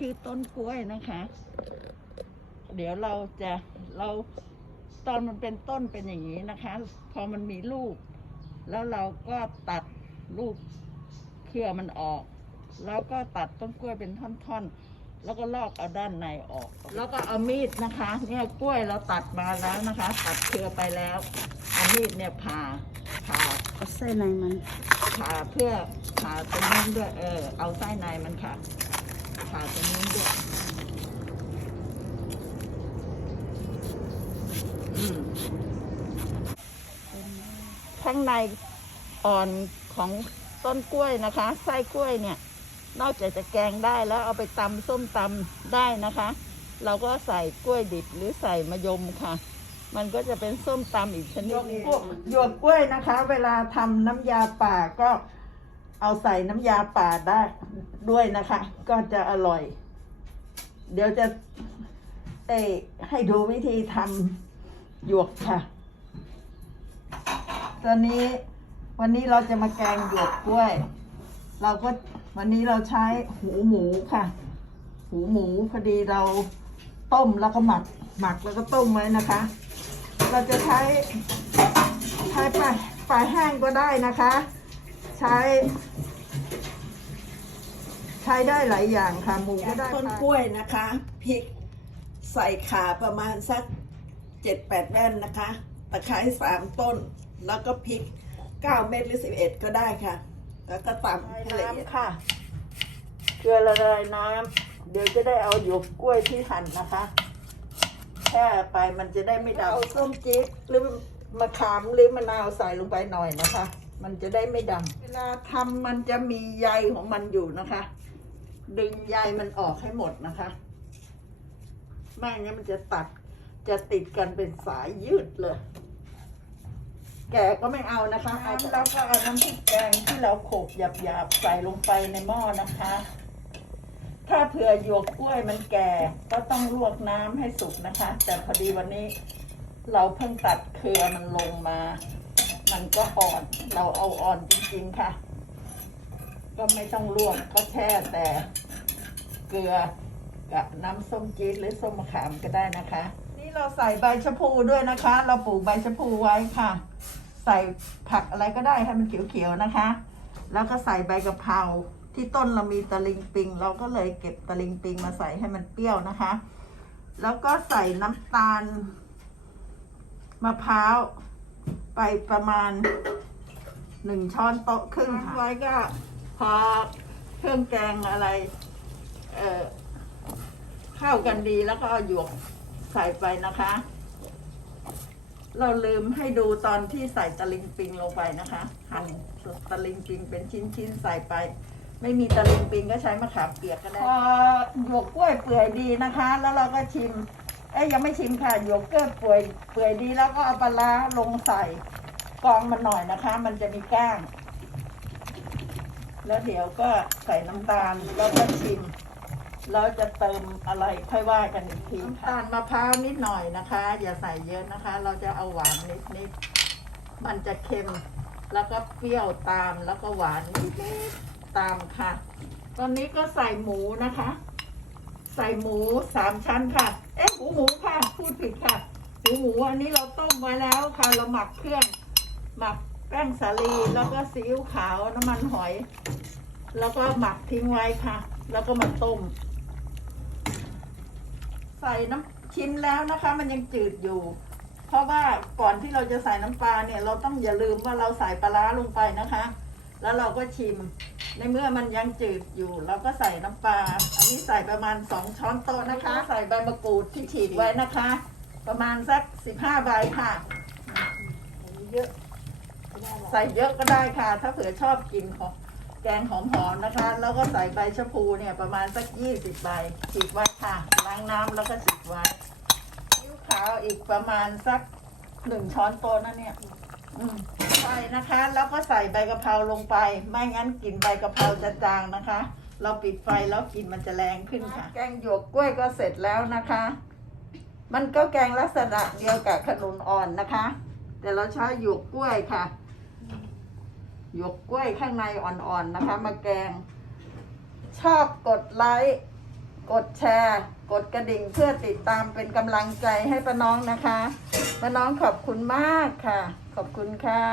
คือต้นกล้วยนะคะ เดี๋ยวเราจะเราตอนมันเป็นต้นเป็นอย่างนี้นะคะ พอมันมีลูก แล้วเราก็ตัดลูกเครือมันออก แล้วก็ตัดต้นกล้วยเป็นท่อนๆ แล้วก็ลอกเอาด้านในออก แล้วก็เอามีดนะคะ เนี่ยกล้วยเราตัดมาแล้วนะคะ ตัดเครือไปแล้วเอามีดเนี่ยผ่าผ่าเอาไส้ในมันผ่าเพื่อผ่าตรงนี้ด้วยเออเอาไส้ในมันค่ะผ่า ตรงนี้ด้วยข้างในอ่อนของต้นกล้วยนะคะไส้กล้วยเนี่ย นอกจากจะแกงได้แล้วเอาไปตำส้มตำได้นะคะ เราก็ใส่กล้วยดิบหรือใส่มะยมค่ะ มันก็จะเป็นส้มตำอีกชนิดนึงหยวกกล้วยนะคะ เวลาทำน้ำยาป่าก็ เอาใส่น้ำยาป่าได้ด้วยนะคะ ก็จะอร่อย เดี๋ยวจะเอให้ดูวิธีทำหยวกค่ะ ตอนนี้วันนี้เราจะมาแกงหยวกกล้วย เราก็วันนี้เราใช้หูหมูค่ะ หูหมูพอดีเราต้มแล้วก็หมักหมักแล้วก็ต้มไว้นะคะ เราจะใช้ใช้ปลาปลาแห้งก็ได้นะคะ ใช้ ใช้ได้หลายอย่างค่ะหมูก็ได้ต้นกล้วยนะคะพริกใส่ขาประมาณสักเจ็ดแปดแว่นนะคะ ตะไคร้สามต้น แล้วก็พริกเก้าเม็ดหรือสิบเอ็ดก็ได้ค่ะ แล้วก็ตำให้ละเอียดค่ะ เกลือละลายน้ำเดี๋ยวจะได้เอาหยวกกล้วยที่หั่นนะคะ แช่ไปมันจะได้ไม่ดำเอาส้มจี๊ดหรือมะขามหรือมะนาวใส่ลงไปหน่อยนะคะ มันจะได้ไม่ดำเวลาทำมันจะมีใยของมันอยู่นะคะ ดึงใยมันออกให้หมดนะคะ ไม่งั้นมันจะตัดจะติดกันเป็นสายยืดเลย แกะก็ไม่เอานะคะเอาแล้วก็เอาน้ำพริกแกงที่เราโขลกหยาบๆใส่ลงไปในหม้อนะคะ ถ้าเผื่อหยวกกล้วยมันแก่ก็ต้องลวกน้ำให้สุกนะคะ แต่พอดีวันนี้ เราเพิ่งตัดเครือมันลงมา มันก็อ่อน เราเอาอ่อนจริงๆค่ะ ก็ไม่ต้องลวกก็แช่แต่เกลือกับน้ำส้มจี๊ดหรือส้มมะขามก็ได้นะคะ นี่เราใส่ใบชะพูด้วยนะคะ เราปลูกใบชะพูไว้ค่ะ ใส่ผักอะไรก็ได้ให้มันเขียวๆนะคะ แล้วก็ใส่ใบกะเพราที่ต้นเรามีตะลิงปิง เราก็เลยเก็บตะลิงปิงมาใส่ให้มันเปรี้ยวนะคะ แล้วก็ใส่น้ำตาลมะพร้าว ไปประมาณหนึ่งช้อนโต๊ะครึ่งค่ะ ไว้ก็พอเครื่องแกงอะไร เอ่อเข้ากันดีแล้วก็เอาหยวกใส่ไปนะคะ เราลืมให้ดูตอนที่ใส่ตะลิงปิงลงไปนะคะ หั่นตะลิงปิงเป็นชิ้นๆใส่ไป ไม่มีตะลิงปิงก็ใช้มะขามเปียกก็ได้พอหยวกกล้วยเปื่อยดีนะคะ แล้วเราก็ชิม เอ้ยยังไม่ชิมค่ะหยวกกล้วยเปื่อยเปื่อยดีแล้วก็เอาปลาร้าลงใส่กองมันหน่อยนะคะ มันจะมีก้าง แล้วเดี๋ยวก็ใส่น้ำตาลแล้วก็ชิมแล้วจะเติมอะไรค่อยว่ากันอีกทีน้ำตาลมะพร้าวนิดหน่อยนะคะ อย่าใส่เยอะนะคะ เราจะเอาหวานนิดนิดมันจะเค็ม แล้วก็เปรี้ยวตามแล้วก็หวานนิดนิดตามค่ะ ตอนนี้ก็ใส่หมูนะคะ ใส่หมูสามชั้นค่ะ หูหมูค่ะ พูดผิดค่ะหูหมูอันนี้เราต้มไว้แล้วค่ะ เราหมักเครื่อง หมักแป้งสาลีแล้วก็ซีอิ๊วขาวน้ำมันหอย แล้วก็หมักทิ้งไว้ค่ะ แล้วก็มาต้ม ใส่น้ำชิมแล้วนะคะ มันยังจืดอยู่ เพราะว่าก่อนที่เราจะใส่น้ำปลาเนี่ย เราต้องอย่าลืมว่าเราใส่ปลาร้าลงไปนะคะ แล้วเราก็ชิม ในเมื่อมันยังจืดอยู่เราก็ใส่น้ำปลา อันนี้ใส่ประมาณสองช้อนโต๊ะนะคะ ใส่ใบมะกรูดที่ฉีกไว้นะคะ ประมาณสักสิบห้าใบค่ะเยอะใส่เยอะก็ได้ค่ะ ถ้าเผื่อชอบกินของแกงหอมๆนะคะ แล้วก็ใส่ใบชะพูเนี่ยประมาณสักยี่สิบใบฉีกไว้ค่ะ ล้างน้ำแล้วก็ฉีกไว้ซีอิ๊วขาวอีกประมาณสักหนึ่งช้อนโต๊ะนั่นเนี่ยอืม ใส่นะคะ แล้วก็ใส่ใบกะเพราลงไป ไม่งั้นกลิ่นใบกะเพราจะจางนะคะ เราปิดไฟแล้วกลิ่นมันจะแรงขึ้นค่ะ แกงหยวกกล้วยก็เสร็จแล้วนะคะ มันก็แกงลักษณะเดียวกับขนุนอ่อนนะคะ แต่เราใช้หยวกกล้วยค่ะ หยวกกล้วยข้างในอ่อนๆนะคะ มาแกง ชอบกดไลค์ กดแชร์ กดกระดิ่งเพื่อติดตามเป็นกำลังใจให้ป้าน้องนะคะป้าน้องขอบคุณมากค่ะ ขอบคุณค่ะ